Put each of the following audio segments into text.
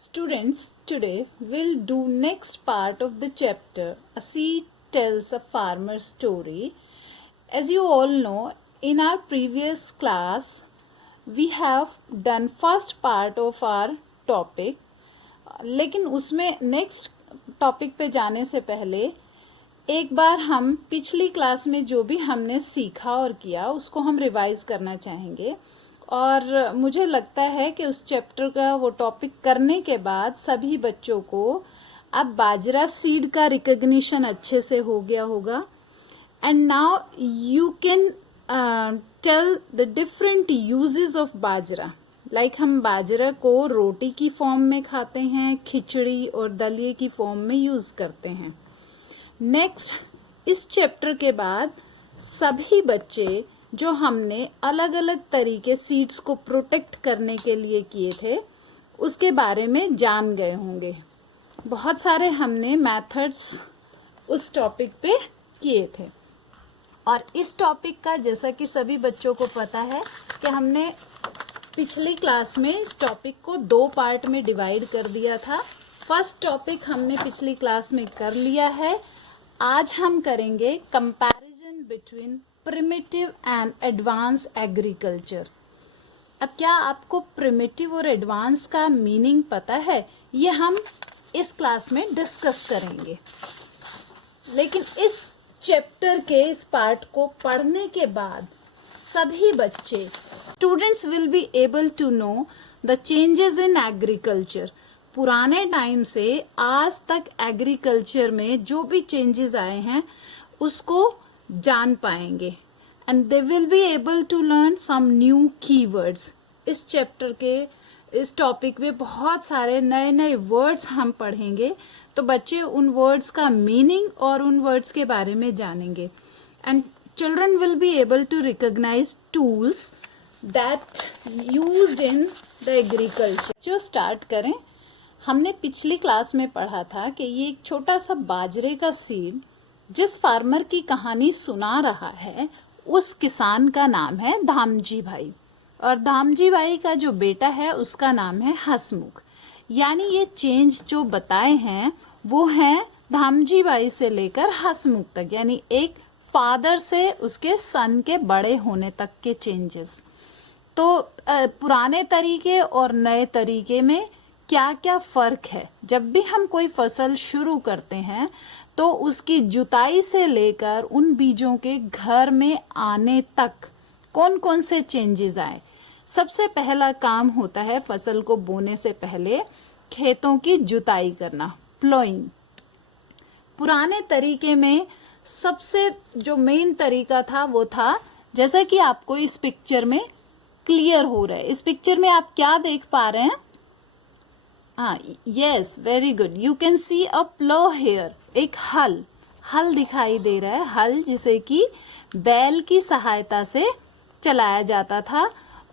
Students, today we'll do next part of the chapter. A seed tells a farmer's story. As you all know, in our previous class, we have done first part of our topic. लेकिन उसमें next topic पे जाने से पहले एक बार हम पिछली class में जो भी हमने सीखा और किया उसको हम रिवाइज करना चाहेंगे। और मुझे लगता है कि उस चैप्टर का वो टॉपिक करने के बाद सभी बच्चों को अब बाजरा सीड का रिकग्निशन अच्छे से हो गया होगा। And now you can tell the different uses of bajra. Like हम बाजरा को रोटी की फॉर्म में खाते हैं, खिचड़ी और दलिए की फॉर्म में यूज करते हैं। नेक्स्ट, इस चैप्टर के बाद सभी बच्चे जो हमने अलग अलग तरीके सीड्स को प्रोटेक्ट करने के लिए किए थे उसके बारे में जान गए होंगे। बहुत सारे हमने मेथड्स उस टॉपिक पे किए थे। और इस टॉपिक का जैसा कि सभी बच्चों को पता है कि हमने पिछली क्लास में इस टॉपिक को 2 पार्ट में डिवाइड कर दिया था। फर्स्ट टॉपिक हमने पिछली क्लास में कर लिया है। आज हम करेंगे comparison between primitive and advance agriculture. अब क्या आपको प्रिमिटिव और एडवांस का मीनिंग पता है? ये हम इस क्लास में डिस्कस करेंगे। लेकिन इस चैप्टर के इस पार्ट को पढ़ने के बाद सभी बच्चे students will be able to know the changes in agriculture. पुराने टाइम से आज तक एग्रीकल्चर में जो भी चेंजेस आए हैं उसको जान पाएंगे। And they will be able to learn some new keywords. इस चैप्टर के इस टॉपिक में बहुत सारे नए नए वर्ड्स हम पढ़ेंगे, तो बच्चे उन वर्ड्स का मीनिंग और उन वर्ड्स के बारे में जानेंगे। And children will be able to recognise tools that used in the agriculture. जो स्टार्ट करें, हमने पिछली क्लास में पढ़ा था कि ये एक छोटा सा बाजरे का सीड जिस फार्मर की कहानी सुना रहा है उस किसान का नाम है धामजी भाई, और धामजी भाई का जो बेटा है उसका नाम है हसमुख। यानी ये चेंज जो बताए हैं वो हैं धामजी भाई से लेकर हसमुख तक, यानी एक फादर से उसके सन के बड़े होने तक के चेंजेस। तो पुराने तरीके और नए तरीके में क्या क्या फर्क है? जब भी हम कोई फसल शुरू करते हैं तो उसकी जुताई से लेकर उन बीजों के घर में आने तक कौन कौन से चेंजेस आए। सबसे पहला काम होता है फसल को बोने से पहले खेतों की जुताई करना, प्लोइंग। पुराने तरीके में सबसे जो मेन तरीका था वो था, जैसा कि आपको इस पिक्चर में क्लियर हो रहा है। इस पिक्चर में आप क्या देख पा रहे हैं? हाँ, yes, very good. You can see a plough here. एक हल दिखाई दे रहा है। हल जिसे कि बैल की सहायता से चलाया जाता था।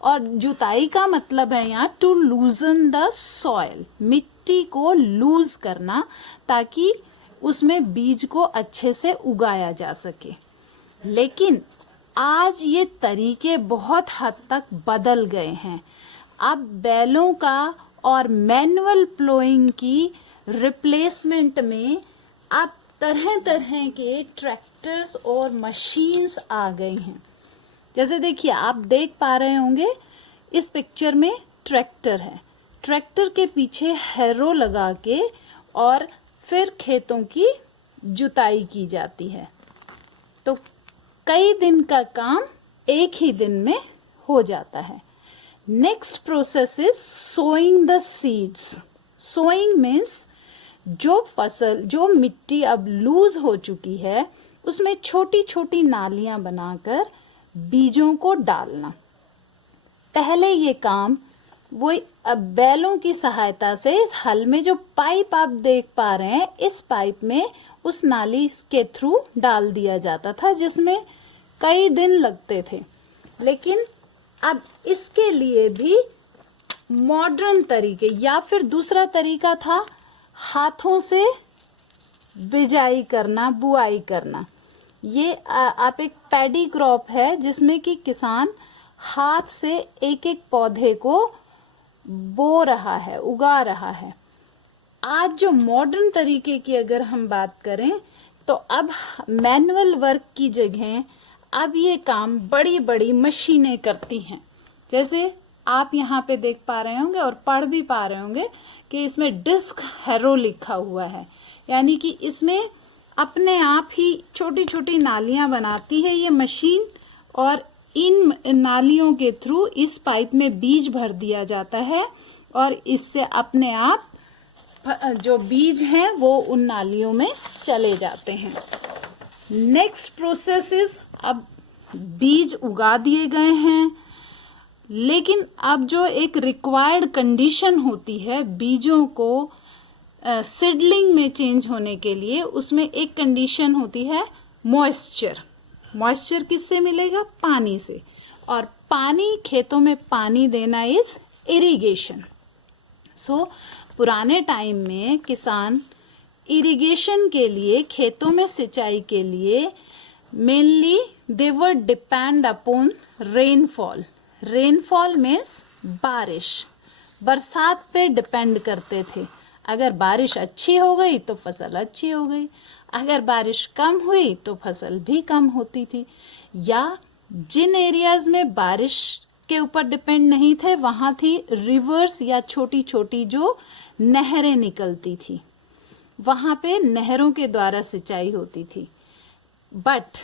और जुताई का मतलब है यहाँ टू लूजन द सॉइल, मिट्टी को लूज करना ताकि उसमें बीज को अच्छे से उगाया जा सके। लेकिन आज ये तरीके बहुत हद तक बदल गए हैं। अब बैलों का और मैनुअल प्लोइंग की रिप्लेसमेंट में अब तरह तरह के ट्रैक्टर्स और मशीन्स आ गई हैं। जैसे देखिए, आप देख पा रहे होंगे इस पिक्चर में ट्रैक्टर है। ट्रैक्टर के पीछे हैरो लगा के और फिर खेतों की जुताई की जाती है। तो कई दिन का काम एक ही दिन में हो जाता है। Next process is sowing the seeds. Sowing means जो मिट्टी अब लूज हो चुकी है उसमें छोटी छोटी नालियां बनाकर बीजों को डालना। पहले ये काम वो बैलों की सहायता से इस हल में जो पाइप आप देख पा रहे हैं, इस पाइप में उस नाली के थ्रू डाल दिया जाता था, जिसमें कई दिन लगते थे। लेकिन अब इसके लिए भी मॉडर्न तरीके, या फिर दूसरा तरीका था हाथों से बिजाई करना, बुआई करना। ये आप एक पैडी क्रॉप है जिसमें कि किसान हाथ से एक एक पौधे को बो रहा है, उगा रहा है। आज जो मॉडर्न तरीके की अगर हम बात करें तो अब मैनुअल वर्क की जगह अब ये काम बड़ी बड़ी मशीनें करती हैं। जैसे आप यहाँ पे देख पा रहे होंगे और पढ़ भी पा रहे होंगे कि इसमें डिस्क हैरो लिखा हुआ है, यानी कि इसमें अपने आप ही छोटी छोटी नालियां बनाती है ये मशीन, और इन नालियों के थ्रू इस पाइप में बीज भर दिया जाता है और इससे अपने आप जो बीज हैं वो उन नालियों में चले जाते हैं। नेक्स्ट प्रोसेस इज, अब बीज उगा दिए गए हैं, लेकिन अब जो एक रिक्वायर्ड कंडीशन होती है बीजों को सीडलिंग में चेंज होने के लिए, उसमें एक कंडीशन होती है मॉइस्चर। मॉइस्चर किससे मिलेगा? पानी से, और पानी, खेतों में पानी देना इज इरिगेशन। सो पुराने टाइम में किसान इरिगेशन के लिए, खेतों में सिंचाई के लिए mainly they were depend upon rainfall. Rainfall means बारिश, बरसात पे डिपेंड करते थे। अगर बारिश अच्छी हो गई तो फसल अच्छी हो गई, अगर बारिश कम हुई तो फसल भी कम होती थी। या जिन एरियाज में बारिश के ऊपर डिपेंड नहीं थे वहां थी रिवर्स या छोटी छोटी जो नहरें निकलती थी, वहां पे नहरों के द्वारा सिंचाई होती थी। बट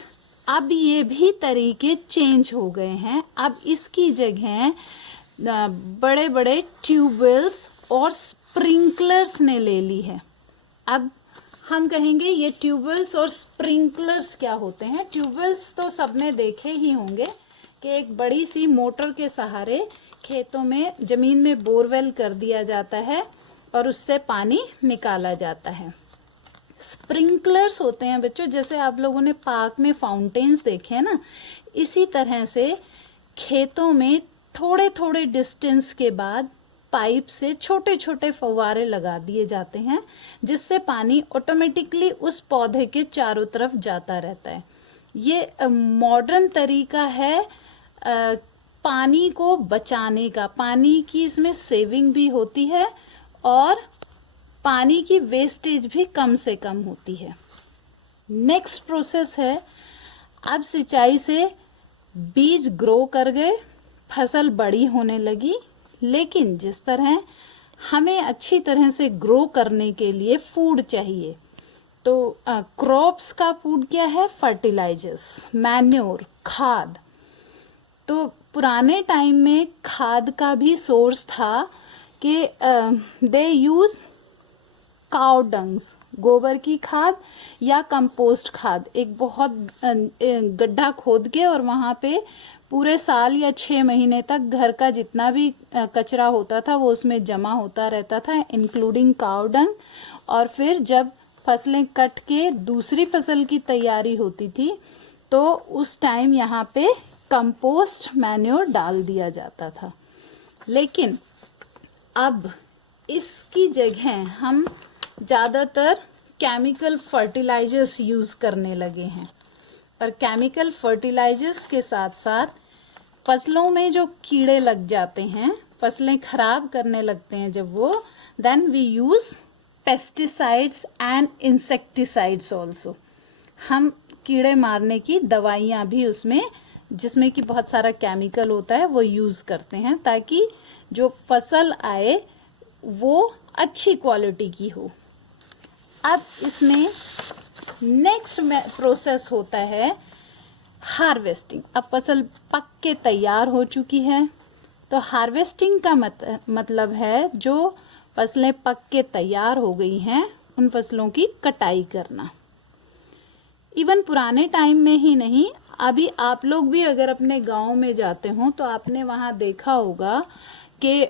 अब ये भी तरीके चेंज हो गए हैं। अब इसकी जगह बड़े बड़े ट्यूबवेल्स और स्प्रिंकलर्स ने ले ली है। अब हम कहेंगे ये ट्यूबवेल्स और स्प्रिंकलर्स क्या होते हैं। ट्यूबवेल्स तो सबने देखे ही होंगे कि एक बड़ी सी मोटर के सहारे खेतों में, जमीन में बोरवेल कर दिया जाता है और उससे पानी निकाला जाता है। स्प्रिंकलर्स होते हैं बच्चों, जैसे आप लोगों ने पार्क में फाउंटेन्स देखे हैं ना, इसी तरह से खेतों में थोड़े थोड़े डिस्टेंस के बाद पाइप से छोटे छोटे फव्वारे लगा दिए जाते हैं, जिससे पानी ऑटोमेटिकली उस पौधे के चारों तरफ जाता रहता है। ये मॉडर्न तरीका है पानी को बचाने का। पानी की इसमें सेविंग भी होती है और पानी की वेस्टेज भी कम से कम होती है। नेक्स्ट प्रोसेस है, अब सिंचाई से बीज ग्रो कर गए, फसल बड़ी होने लगी, लेकिन जिस तरह हमें अच्छी तरह से ग्रो करने के लिए फूड चाहिए, तो क्रॉप्स का फूड क्या है? फर्टिलाइजर्स, मैन्योर, खाद। तो पुराने टाइम में खाद का भी सोर्स था कि दे यूज काउ डंग्स, गोबर की खाद या कंपोस्ट खाद। एक बहुत गड्ढा खोद के और वहां पे पूरे साल या 6 महीने तक घर का जितना भी कचरा होता था वो उसमें जमा होता रहता था, इंक्लूडिंग काउ डंग। और फिर जब फसलें कट के दूसरी फसल की तैयारी होती थी तो उस टाइम यहाँ पे कंपोस्ट मैन्योर डाल दिया जाता था। लेकिन अब इसकी जगह हम ज़्यादातर केमिकल फर्टिलाइजर्स यूज़ करने लगे हैं, और केमिकल फर्टिलाइजर्स के साथ साथ फसलों में जो कीड़े लग जाते हैं, फसलें खराब करने लगते हैं जब वो, then we use pesticides and insecticides also. हम कीड़े मारने की दवाइयाँ भी उसमें, जिसमें कि बहुत सारा केमिकल होता है, वो यूज़ करते हैं ताकि जो फसल आए वो अच्छी क्वालिटी की हो। अब इसमें नेक्स्ट प्रोसेस होता है हार्वेस्टिंग। अब फसल पक के तैयार हो चुकी है, तो हार्वेस्टिंग का मतलब है जो फसलें पक के तैयार हो गई हैं उन फसलों की कटाई करना। इवन पुराने टाइम में ही नहीं, अभी आप लोग भी अगर अपने गांव में जाते हो तो आपने वहां देखा होगा कि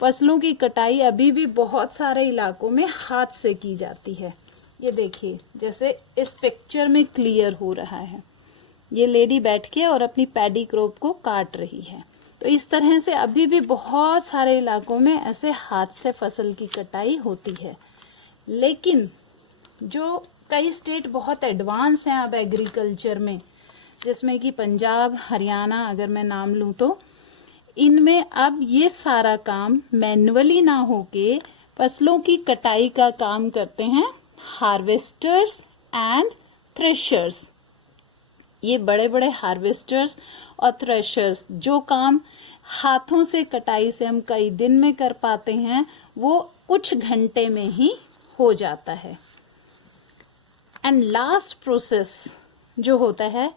फसलों की कटाई अभी भी बहुत सारे इलाकों में हाथ से की जाती है। ये देखिए, जैसे इस पिक्चर में क्लियर हो रहा है, ये लेडी बैठ के और अपनी पैडी क्रॉप को काट रही है। तो इस तरह से अभी भी बहुत सारे इलाकों में ऐसे हाथ से फसल की कटाई होती है। लेकिन जो कई स्टेट बहुत एडवांस हैं अब एग्रीकल्चर में, जिसमें कि पंजाब, हरियाणा अगर मैं नाम लूँ तो इनमें अब ये सारा काम मैन्युअली ना होके फसलों की कटाई का काम करते हैं हार्वेस्टर्स एंड थ्रेशर्स। ये बड़े बड़े हार्वेस्टर्स और थ्रेशर्स जो काम हाथों से कटाई से हम कई दिन में कर पाते हैं वो कुछ घंटे में ही हो जाता है। एंड लास्ट प्रोसेस जो होता है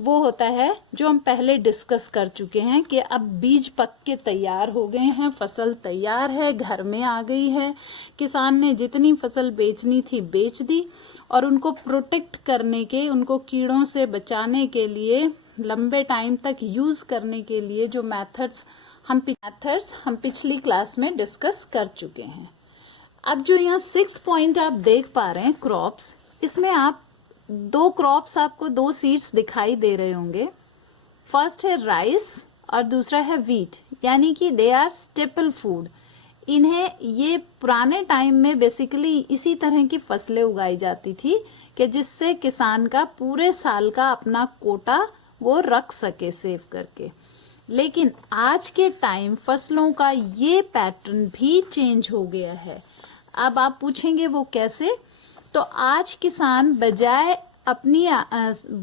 वो होता है जो हम पहले डिस्कस कर चुके हैं कि अब बीज पक के तैयार हो गए हैं, फसल तैयार है, घर में आ गई है, किसान ने जितनी फसल बेचनी थी बेच दी और उनको प्रोटेक्ट करने के, उनको कीड़ों से बचाने के लिए, लंबे टाइम तक यूज़ करने के लिए जो मेथड्स हम पिछली क्लास में डिस्कस कर चुके हैं। अब जो यहाँ 6th पॉइंट आप देख पा रहे हैं क्रॉप्स, इसमें आप दो क्रॉप्स, आपको दो सीड्स दिखाई दे रहे होंगे। फर्स्ट है राइस और दूसरा है व्हीट, यानी कि दे आर स्टेपल फूड। इन्हें ये पुराने टाइम में बेसिकली इसी तरह की फसलें उगाई जाती थी कि जिससे किसान का पूरे साल का अपना कोटा वो रख सके सेव करके। लेकिन आज के टाइम फसलों का ये पैटर्न भी चेंज हो गया है। अब आप पूछेंगे वो कैसे? तो आज किसान बजाय अपनी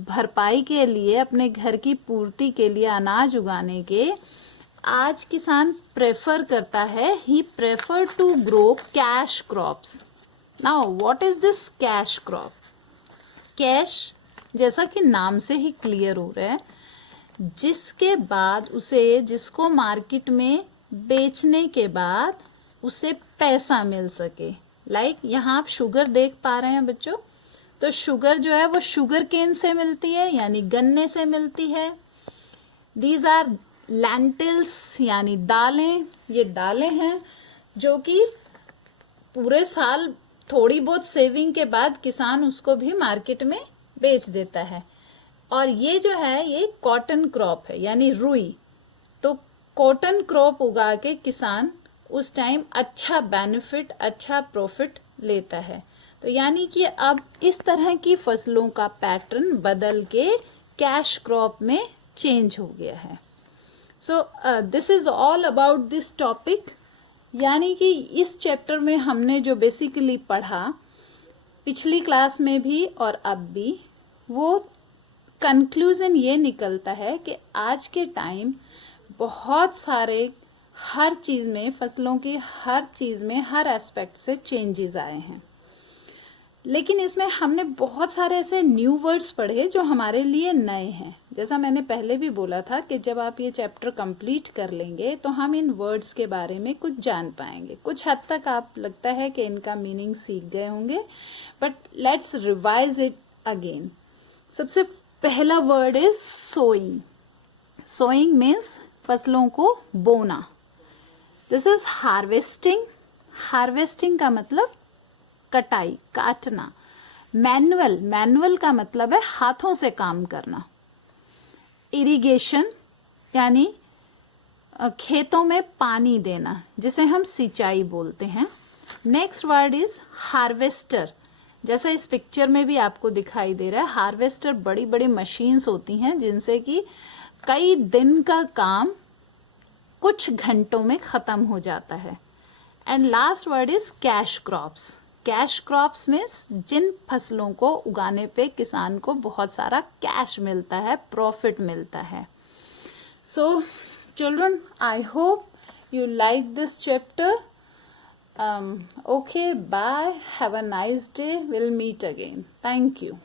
भरपाई के लिए, अपने घर की पूर्ति के लिए अनाज उगाने के, आज किसान प्रेफर करता है, he prefer to grow cash crops. Now what is this cash crop? Cash जैसा कि नाम से ही क्लियर हो रहा है, जिसके बाद उसे, जिसको मार्केट में बेचने के बाद उसे पैसा मिल सके। लाइक यहाँ आप शुगर देख पा रहे हैं बच्चों, तो शुगर जो है वो शुगर केन से मिलती है, यानी गन्ने से मिलती है। दीज आर लैंटिल्स, यानी दालें। ये दालें हैं जो कि पूरे साल थोड़ी बहुत सेविंग के बाद किसान उसको भी मार्केट में बेच देता है। और ये जो है ये कॉटन क्रॉप है, यानी रुई। तो कॉटन क्रॉप उगा के किसान उस टाइम अच्छा बेनिफिट, अच्छा प्रॉफिट लेता है। तो यानी कि अब इस तरह की फसलों का पैटर्न बदल के कैश क्रॉप में चेंज हो गया है। So this is all about this topic. यानी कि इस चैप्टर में हमने जो बेसिकली पढ़ा पिछली क्लास में भी और अब भी, वो कंक्लूजन ये निकलता है कि आज के टाइम बहुत सारे, हर चीज में, फसलों की हर चीज में, हर एस्पेक्ट से चेंजेस आए हैं। लेकिन इसमें हमने बहुत सारे ऐसे न्यू वर्ड्स पढ़े जो हमारे लिए नए हैं। जैसा मैंने पहले भी बोला था कि जब आप ये चैप्टर कंप्लीट कर लेंगे तो हम इन वर्ड्स के बारे में कुछ जान पाएंगे। कुछ हद तक आप लगता है कि इनका मीनिंग सीख गए होंगे, but let's revise it again. सबसे पहला word is sowing. Sowing means फसलों को बोना। This is harvesting. हार्वेस्टिंग का मतलब कटाई, काटना। मैनुअल, मैनुअल का मतलब है हाथों से काम करना। इरिगेशन यानी खेतों में पानी देना, जिसे हम सिंचाई बोलते हैं। Next word is harvester. जैसा इस पिक्चर में भी आपको दिखाई दे रहा है, हार्वेस्टर बड़ी बड़ी मशीन्स होती हैं जिनसे कि कई दिन का काम कुछ घंटों में खत्म हो जाता है। And last word is cash crops. Cash crops means जिन फसलों को उगाने पे किसान को बहुत सारा कैश मिलता है, प्रॉफिट मिलता है। So children, I hope you like this chapter. Okay, bye. Have a nice day. We'll meet again. Thank you.